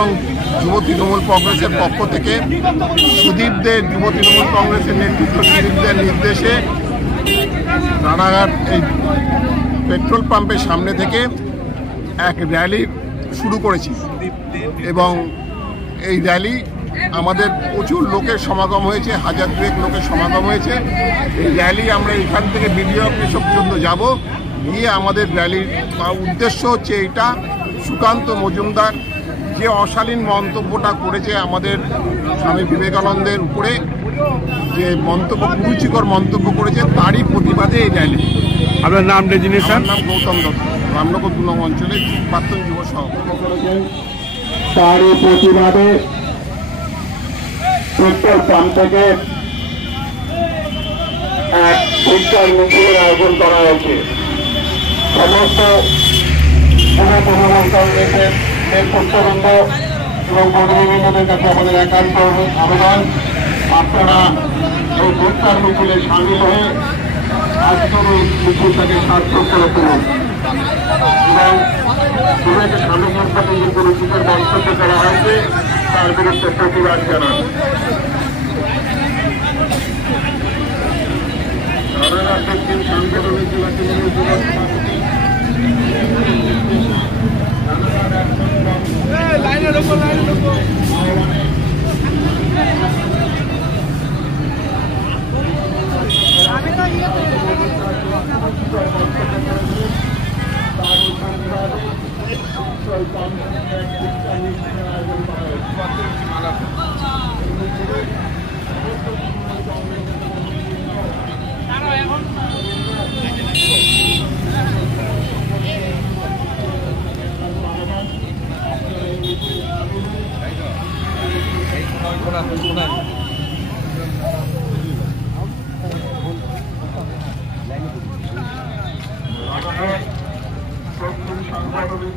নং যুব তৃণমূল কংগ্রেসের পক্ষ থেকে সুদীপদের যুব তৃণমূল কংগ্রেসের নেতৃত্ব সুদীপদের নির্দেশে রানাঘাট এই পেট্রোল পাম্পের সামনে থেকে এক র্যালি শুরু করেছি এবং এই র্যালি আমাদের প্রচুর লোকের সমাগম হয়েছে, 1000 লোকের সমাগম হয়েছে। এই র্যালি আমরা এখান থেকে বিডিও অফিস পর্যন্ত যাব, গিয়ে আমাদের র্যালির উদ্দেশ্য হচ্ছে এইটা, সুকান্ত মজুমদার যে অশালীন মন্তব্যটা করেছে আমাদের স্বামী বিবেকানন্দের উপরে, যে কুরুচিকর মন্তব্য করেছে, তারই প্রতিবাদে এই র্যালি। আপনার নাম ডেজিনেশন? নাম গৌতম দত্ত, রামনগর 2 নং অঞ্চলের প্রাক্তন যুব সভাপতি। তারই প্রতিবাদে পেট্রোল পাম্প থেকে এক ভিক্ষার মিছিলের আয়োজন করা হয়েছে। সমস্ত যুব তৃণমূল কংগ্রেসের নেতৃত্ববৃন্দ এবং কর্মীবৃন্দদের কাছে আমাদের একান্ত আবেদন, আপনারা এই ভিক্ষার মিছিলে সামিল হয়ে আজকের এই মিছিলটাকে সার্থক করে তুলুন এবং বিবেক স্বামীজির প্রতি যে পরিচিতের মন্তব্য করা হয়েছে তার বিরুদ্ধে প্রতিবাদ জানান। দক্ষিণ সাংগঠনিক জেলা তৃণমূল যুব সভাপতি দক্ষিণ সাংগঠনিক